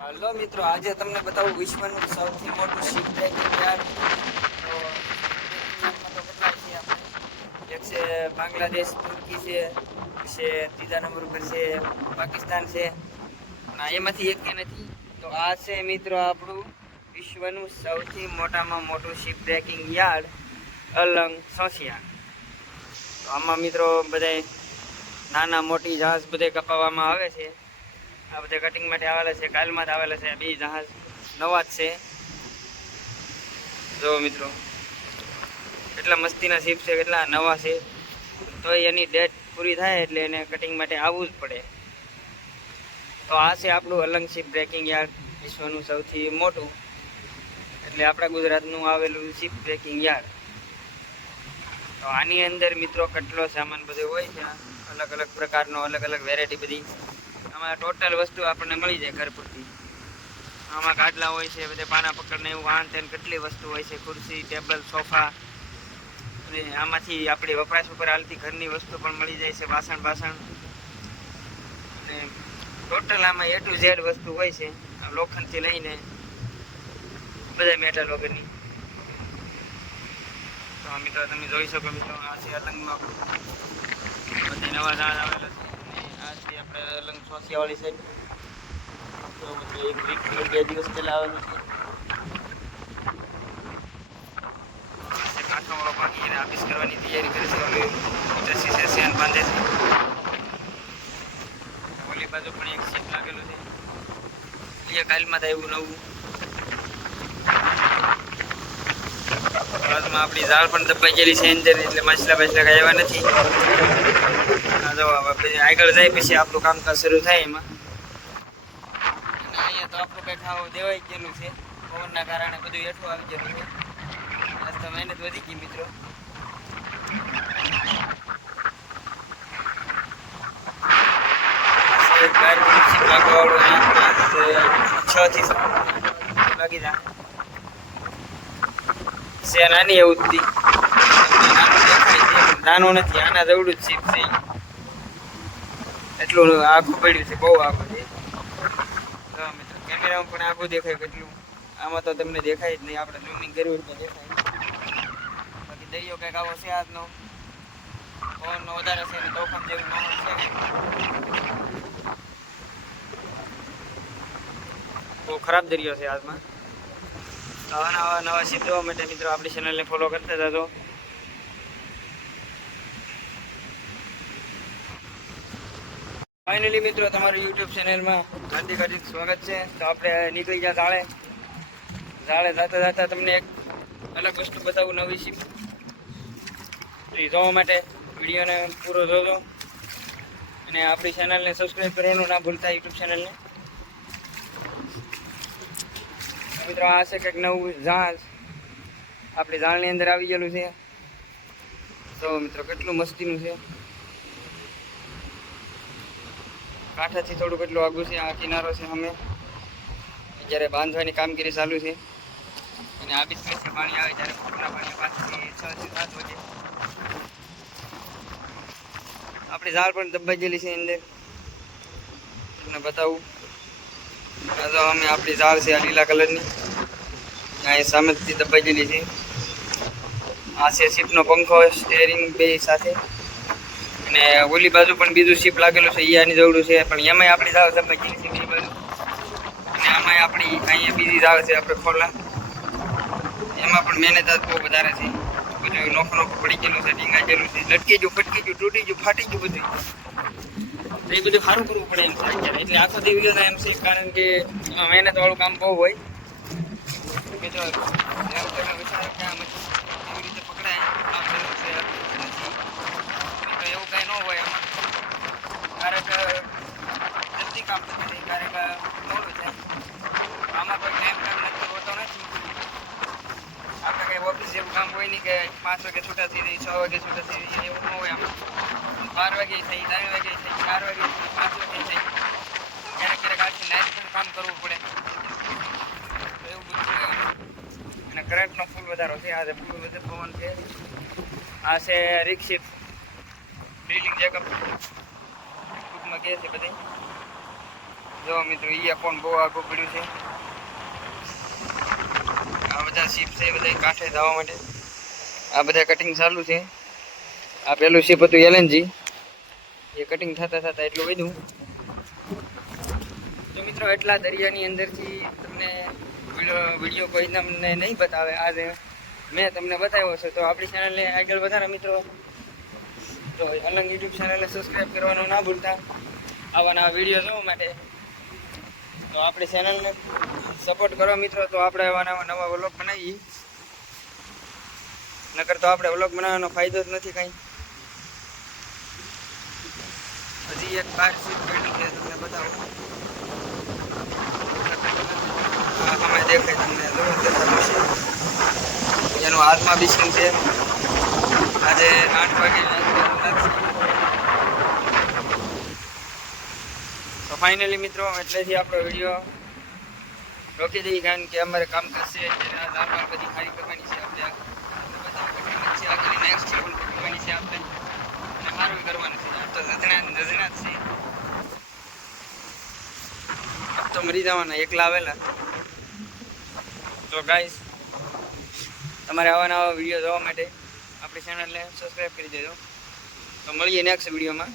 હાલો મિત્રો, આજે તમને બતાવું વિશ્વનું સૌથી મોટું શિપ બ્રેકિંગ યાર્ડ. તો દુનિયામાં તો કેટલા છે આપણે? એક છે બાંગ્લાદેશ, તુર્કી છે, ત્રીજા નંબર ઉપર છે પાકિસ્તાન છે, અને એમાંથી એક કે નથી. તો આ છે મિત્રો આપણું વિશ્વનું સૌથી મોટામાં મોટું ship breaking yard Alang Sosiya. તો આમાં મિત્રો બધા નાના મોટી જહાજ બધે કપાવવામાં આવે છે. આ બધા કટિંગ માટે આવેલા છે, કાલમાં જ આવેલા છે. બે જહાજ નવા જ છે. જો મિત્રો કેટલા મસ્તીના શિપ છે, કેટલા નવા છે. તો એની ડેટ પૂરી થાય એટલે એને કટિંગ માટે આવવું જ પડે. તો આ છે આપણું અલંગ શિપ બ્રેકિંગ યાર્ડ, વિશ્વનું સૌથી મોટું, એટલે આપણા ગુજરાતનું આવેલું શિપ બ્રેકિંગ યાર્ડ. તો આની અંદર મિત્રો કેટલો સામાન બધો હોય છે, અલગ અલગ પ્રકારનો, અલગ અલગ વેરાયટી બધી. આમાં ટોટલ વસ્તુ આપણને મળી જાય ઘર પૂરતી. આમાં ગાડલા હોય છે, બધે પાના પકડને એવું વાહન તેને કેટલી વસ્તુ હોય છે, ખુરશી, ટેબલ, સોફા, અને આમાંથી આપણી વપરાશ ઉપર હાલતી ઘરની વસ્તુ પણ મળી જાય છે, વાસણ અને ટોટલ આમાં A to Z વસ્તુ હોય છે, લોખંડથી લઈને બધા મેટલ વગરની. તો મિત્રો તમે જોઈ શકો મિત્રો, આ છે અલંગમાં બધી નવા જહાજ આવેલા છે. આ છે આપણે અલંગ સોસિયાવાળી સાઈડ. તો મિત્રો એક વીક 2 દિવસ પહેલા આવેલું છે. કાંઠાવાળો બાકી એને આપિસ કરવાની તૈયારી કરે છે. ઓલી છે સેન બાંધે છે. ઓલી બાજુ પણ એક શીપ લાગેલું છે. એ કાલમાં થાય એવું નવું. બાજુમાં આપણી ઝાડ પણ દબાઈ ગયેલી છે અંદર, એટલે માછલા કઈ આવ્યા નથી. આગળ જાય પછી આપણું કામકાજ શરૂ થાય એમાં. અને અહીંયા તો આપણું કંઈ ખાવું દેવાઈ ગયેલું છે, પવનના કારણે બધું હેઠું આવી ગયેલું છે. આજ તો મહેનત વધી ગઈ મિત્રો. લાગવાવાળું 6 થી 7 લાગી જાય છે. નાની એવું જ નાનું નથી, આના જેવડું જ શીપ છે. એટલું આખું પડ્યું છે, બહુ આખું છે. મિત્રો કેમેરામાં પણ આખું દેખાય કેટલું. આમાં તો તમને દેખાય જ નહીં, આપણે ઝૂમિંગ કર્યું એટલે દેખાય. બાકી દરિયો કંઈક આવો છે આજનો, પવનનો વધારે છે, અને તોફાન જેવું માહોલ છે. બહુ ખરાબ દરિયો છે આજમાં. નવા શિપ જોવા માટે મિત્રો આપણી ચેનલને ફોલો કરતા જજો. ફાઇનલી મિત્રો તમારું યુટ્યુબ ચેનલમાં હાર્દિક સ્વાગત છે. તો આપણે નીકળી ગયા ઝાડે જતા તમને એક અલગ વસ્તુ બતાવું, નવી શિપ. જોવા માટે વિડીયોને પૂરો જોજો, અને આપણી ચેનલને સબસ્ક્રાઈબ કરવાનું ના ભૂલતા, યુટ્યુબ ચેનલને. મિત્રો આ છે કંઈક નવું જહાજ આપણી ઝાડની અંદર આવી ગયેલું છે. તો મિત્રો કેટલું મસ્તીનું છે. કાંઠાથી થોડું કેટલું આગું છે, આ કિનારો છે. અમે જ્યારે બાંધવાની કામગીરી ચાલુ છે, અને આ બીચ પાસે પાણી આવે ત્યારે પૂરના પાણી 5 થી 6 થી 7 વાગે આપણી ઝાડ પણ દબાઈ ગયેલી છે અંદર. તમને બતાવું, અમે આપણી ઝાડ છે આ લીલા કલરની, અહીં સામેથી દબાઈ ગયેલી છે. આ છે શીપનો પંખો, સ્ટેરિંગ બે સાથે, અને ઓલી બાજુ પણ બીજું શીપ લાગેલું છે, આની જવડું છે, પણ એમાંય આપણી ઝાડ દબાઈ ગયેલી છે બીજી બાજુ. અને આમાંય આપણી અહીંયા બીજી ઝાડ છે આપણે ખોલા, એમાં પણ મહેનત બહુ વધારે છે. બધું નોખું પડી ગયેલું છે, ઢીંગાઈ ગયેલું છે, લટકી ગયું, ફટકી ગયું, તૂટી ગયું, ફાટી ગયું બધું. તો એ બધું સારું કરવું પડે એમ છે અત્યારે, એટલે આખો દિવસ થાય એમ છે, કારણ કે એમાં મહેનત વાળું કામ બહુ હોય. મિત્રો તમે વિચારો કે આ એવી રીતે પકડાય, આ જરૂર છે નથી. તો એવું કંઈ ન હોય આમાં. ક્યારેક જલ્દી કામ થતું જાય, ક્યારેક મોડું થાય. આમાં કોઈ ટાઈમ નથી હોતો નથી. આપણે કંઈ ઓફિસ જેવું કામ હોય નહીં કે 5 વાગે છૂટા થઈ જાય, 6 વાગે છૂટા થઈ જાય, એવું ન હોય આમાં. 12 વાગે થઈ, 3 વાગે થઈ, 4 વાગે થઈ, 5 વાગે થઈ. ક્યારેક આખી નાઈટ પણ કામ કરવું પડે. એવું બધું છે. અને કરંટનો ફૂલ વધારો છે. આ ફૂલ વધુ પવન છે. આ છે રિક્ષિપ ડ્રિલિંગ જેકઅપ ટૂંકમાં કહે છે બધી. જો મિત્રો એ કોણ બહુ આગળ પડ્યું છે. આ બધા શીપ છે બધા કાંઠે જવા માટે. આ બધા કટિંગ ચાલુ છે. આ પેલું શીપ હતું એલએનજી, એ કટિંગ થતા થતા એટલું વધ્યું. તો મિત્રો એટલા દરિયાની અંદરથી તમને વિડીયો કોઈ તમને નહીં બતાવે, આજે મેં તમને બતાવ્યો છે. તો આપણી ચેનલને આગળ વધારે મિત્રો, તો અલંગ યુટ્યુબ ચેનલને સબસ્ક્રાઈબ કરવાનું ના ભૂલતા આવા નવા વિડીયો જોવા માટે. તો આપણી ચેનલને સપોર્ટ કરો મિત્રો, તો આપણે આવા નવા વ્લોગ બનાવીએ. નકર તો આપણે વ્લોગ બનાવવાનો ફાયદો જ નથી કાંઈ. હજી એક બાર સીટ પડી છે, તમને બતાવો. અમે દેખાય તમને એનું હાથમાં બિસ્કિંગ છે. આજે 8 વાગે. તો ફાઇનલી મિત્રો એટલેથી આપણો વિડીયો રોકી દઈએ, કારણ કે અમારે કામકાજ છે. દાળ બધી ખારી કરવાની છે આપણે. આગળ નેક્સ્ટ છે પણ કરવાની છે આપણે, અને સારું કરવાનું છે. આ તો જજણા જ છે. આપ તો મરી જવાના એકલા આવેલા. તો ગાઈસ, તમારે આવા નવા વિડીયો જોવા માટે આપણી ચેનલને સબસ્ક્રાઈબ કરી દેજો. તો મળીએ નેક્સ્ટ વિડીયોમાં.